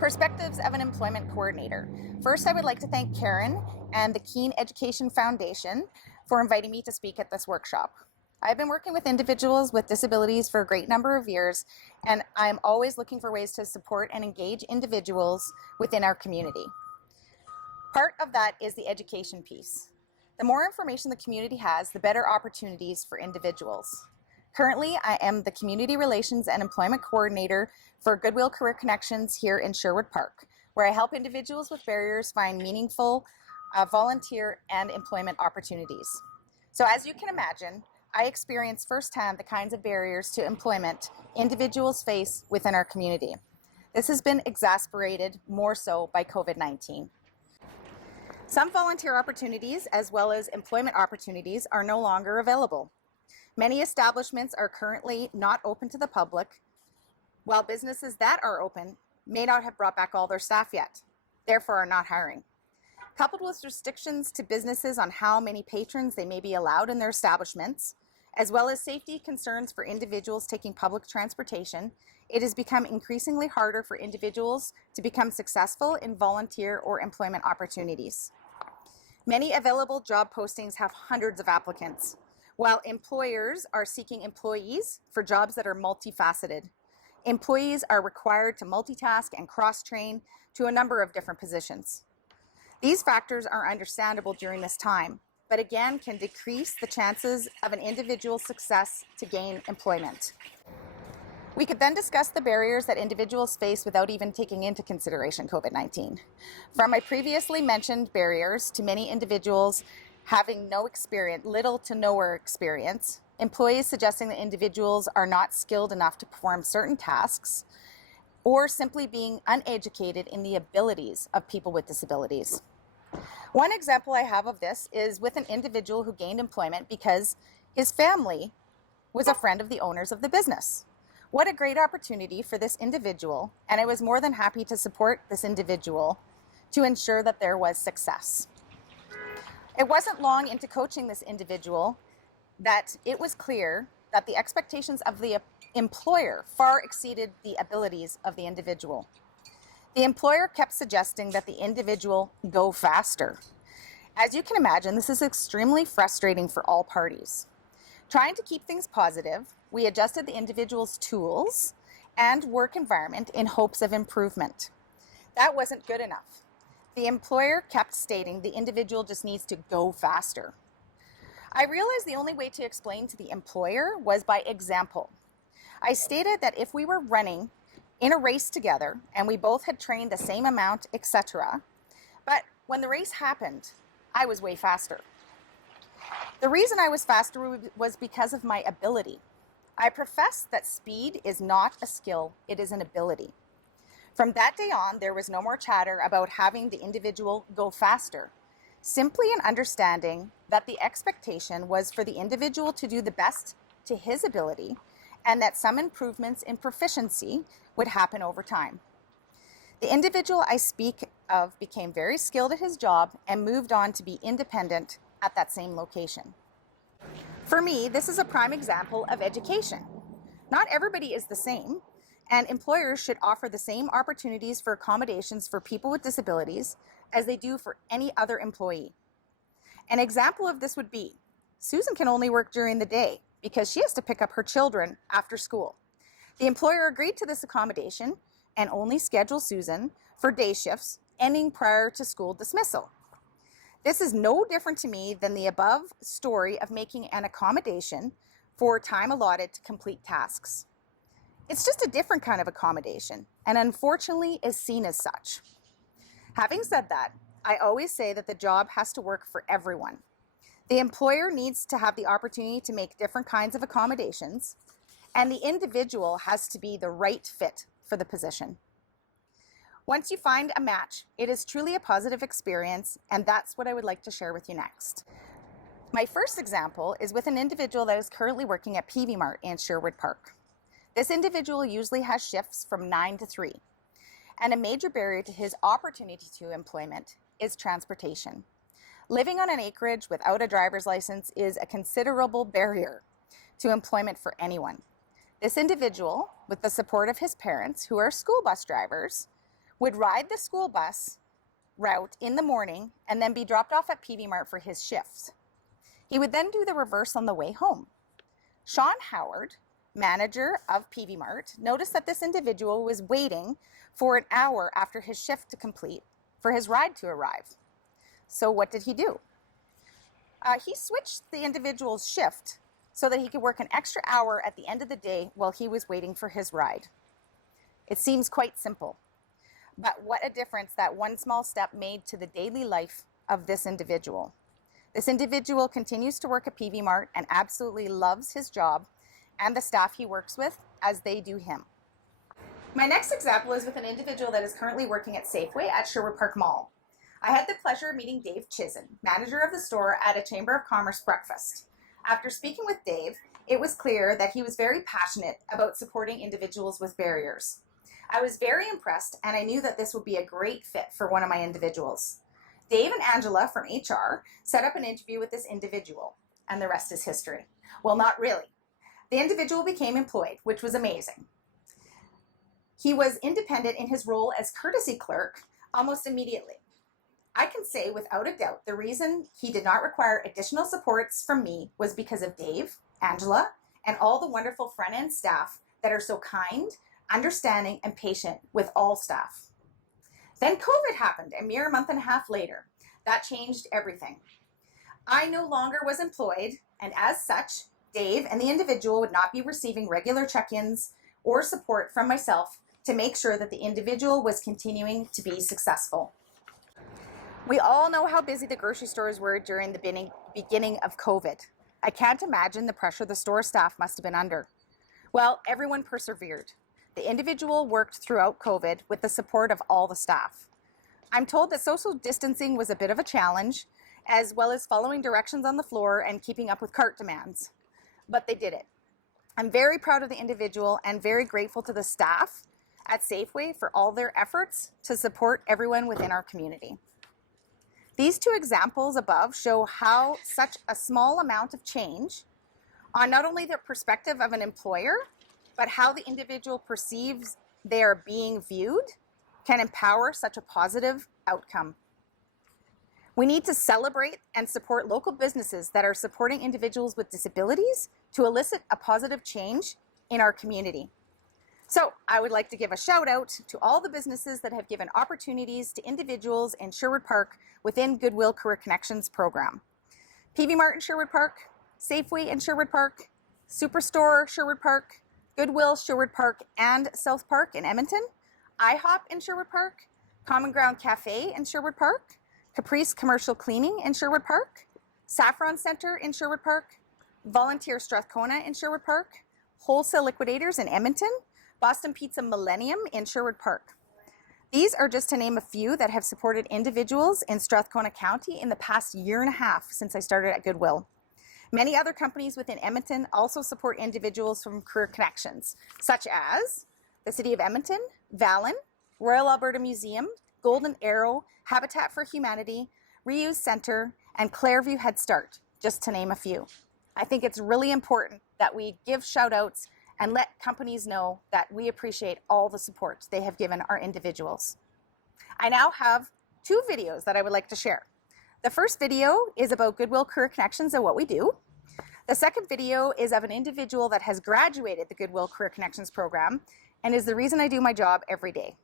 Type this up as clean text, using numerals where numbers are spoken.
Perspectives of an Employment Coordinator. First, I would like to thank Karen and the Keen Education Foundation for inviting me to speak at this workshop. I've been working with individuals with disabilities for a great number of years, and I'm always looking for ways to support and engage individuals within our community. Part of that is the education piece. The more information the community has, the better opportunities for individuals. Currently, I am the Community Relations and Employment Coordinator for Goodwill Career Connections here in Sherwood Park, where I help individuals with barriers find meaningful volunteer and employment opportunities. So as you can imagine, I experience firsthand the kinds of barriers to employment individuals face within our community. This has been exacerbated more so by COVID-19. Some volunteer opportunities as well as employment opportunities are no longer available. Many establishments are currently not open to the public, while businesses that are open may not have brought back all their staff yet, therefore are not hiring. Coupled with restrictions to businesses on how many patrons they may be allowed in their establishments, as well as safety concerns for individuals taking public transportation, it has become increasingly harder for individuals to become successful in volunteer or employment opportunities. Many available job postings have hundreds of applicants, while employers are seeking employees for jobs that are multifaceted. Employees are required to multitask and cross-train to a number of different positions. These factors are understandable during this time, but again can decrease the chances of an individual's success to gain employment. We could then discuss the barriers that individuals face without even taking into consideration COVID-19. From my previously mentioned barriers to many individuals having no experience, little to no experience, employees suggesting that individuals are not skilled enough to perform certain tasks, or simply being uneducated in the abilities of people with disabilities. One example I have of this is with an individual who gained employment because his family was a friend of the owners of the business. What a great opportunity for this individual, and I was more than happy to support this individual to ensure that there was success. It wasn't long into coaching this individual that it was clear that the expectations of the employer far exceeded the abilities of the individual. The employer kept suggesting that the individual go faster. As you can imagine, this is extremely frustrating for all parties. Trying to keep things positive, we adjusted the individual's tools and work environment in hopes of improvement. That wasn't good enough. The employer kept stating the individual just needs to go faster. I realized the only way to explain to the employer was by example. I stated that if we were running in a race together and we both had trained the same amount, etc., but when the race happened, I was way faster. The reason I was faster was because of my ability. I profess that speed is not a skill, it is an ability. From that day on, there was no more chatter about having the individual go faster, simply an understanding that the expectation was for the individual to do the best to his ability and that some improvements in proficiency would happen over time. The individual I speak of became very skilled at his job and moved on to be independent at that same location. For me, this is a prime example of education. Not everybody is the same, and employers should offer the same opportunities for accommodations for people with disabilities as they do for any other employee. An example of this would be, Susan can only work during the day because she has to pick up her children after school. The employer agreed to this accommodation and only scheduled Susan for day shifts ending prior to school dismissal. This is no different to me than the above story of making an accommodation for time allotted to complete tasks. It's just a different kind of accommodation, and unfortunately is seen as such. Having said that, I always say that the job has to work for everyone. The employer needs to have the opportunity to make different kinds of accommodations, and the individual has to be the right fit for the position. Once you find a match, it is truly a positive experience, and that's what I would like to share with you next. My first example is with an individual that is currently working at PV Mart in Sherwood Park. This individual usually has shifts from 9 to 3, and a major barrier to his opportunity to employment is transportation. Living on an acreage without a driver's license is a considerable barrier to employment for anyone. This individual, with the support of his parents, who are school bus drivers, would ride the school bus route in the morning and then be dropped off at PV Mart for his shifts. He would then do the reverse on the way home. Sean Howard, manager of PV Mart, noticed that this individual was waiting for an hour after his shift to complete for his ride to arrive. So what did he do? He switched the individual's shift so that he could work an extra hour at the end of the day while he was waiting for his ride. It seems quite simple, but what a difference that one small step made to the daily life of this individual. This individual continues to work at PV Mart and absolutely loves his job and the staff he works with as they do him. My next example is with an individual that is currently working at Safeway at Sherwood Park Mall. I had the pleasure of meeting Dave Chisin, manager of the store, at a Chamber of Commerce breakfast. After speaking with Dave, it was clear that he was very passionate about supporting individuals with barriers. I was very impressed, and I knew that this would be a great fit for one of my individuals. Dave and Angela from HR set up an interview with this individual, and the rest is history. Well, not really. The individual became employed, which was amazing. He was independent in his role as courtesy clerk almost immediately. I can say without a doubt the reason he did not require additional supports from me was because of Dave, Angela, and all the wonderful front-end staff that are so kind, understanding, and patient with all staff. Then COVID happened a mere month and a half later. That changed everything. I no longer was employed, and as such, Dave and the individual would not be receiving regular check-ins or support from myself to make sure that the individual was continuing to be successful. We all know how busy the grocery stores were during the beginning of COVID. I can't imagine the pressure the store staff must have been under. Well, everyone persevered. The individual worked throughout COVID with the support of all the staff. I'm told that social distancing was a bit of a challenge, as well as following directions on the floor and keeping up with cart demands. But they did it. I'm very proud of the individual and very grateful to the staff at Safeway for all their efforts to support everyone within our community. These two examples above show how such a small amount of change on not only the perspective of an employer, but how the individual perceives they are being viewed can empower such a positive outcome. We need to celebrate and support local businesses that are supporting individuals with disabilities to elicit a positive change in our community. So I would like to give a shout out to all the businesses that have given opportunities to individuals in Sherwood Park within Goodwill Career Connections program. PV Mart in Sherwood Park, Safeway in Sherwood Park, Superstore Sherwood Park, Goodwill Sherwood Park and South Park in Edmonton, IHOP in Sherwood Park, Common Ground Cafe in Sherwood Park, Caprice Commercial Cleaning in Sherwood Park, Saffron Center in Sherwood Park, Volunteer Strathcona in Sherwood Park, Wholesale Liquidators in Edmonton, Boston Pizza Millennium in Sherwood Park. These are just to name a few that have supported individuals in Strathcona County in the past year and a half since I started at Goodwill. Many other companies within Edmonton also support individuals from Career Connections, such as the City of Edmonton, Vallon, Royal Alberta Museum, Golden Arrow, Habitat for Humanity, Reuse Center, and Clairview Head Start, just to name a few. I think it's really important that we give shout outs and let companies know that we appreciate all the support they have given our individuals. I now have two videos that I would like to share. The first video is about Goodwill Career Connections and what we do. The second video is of an individual that has graduated the Goodwill Career Connections program and is the reason I do my job every day.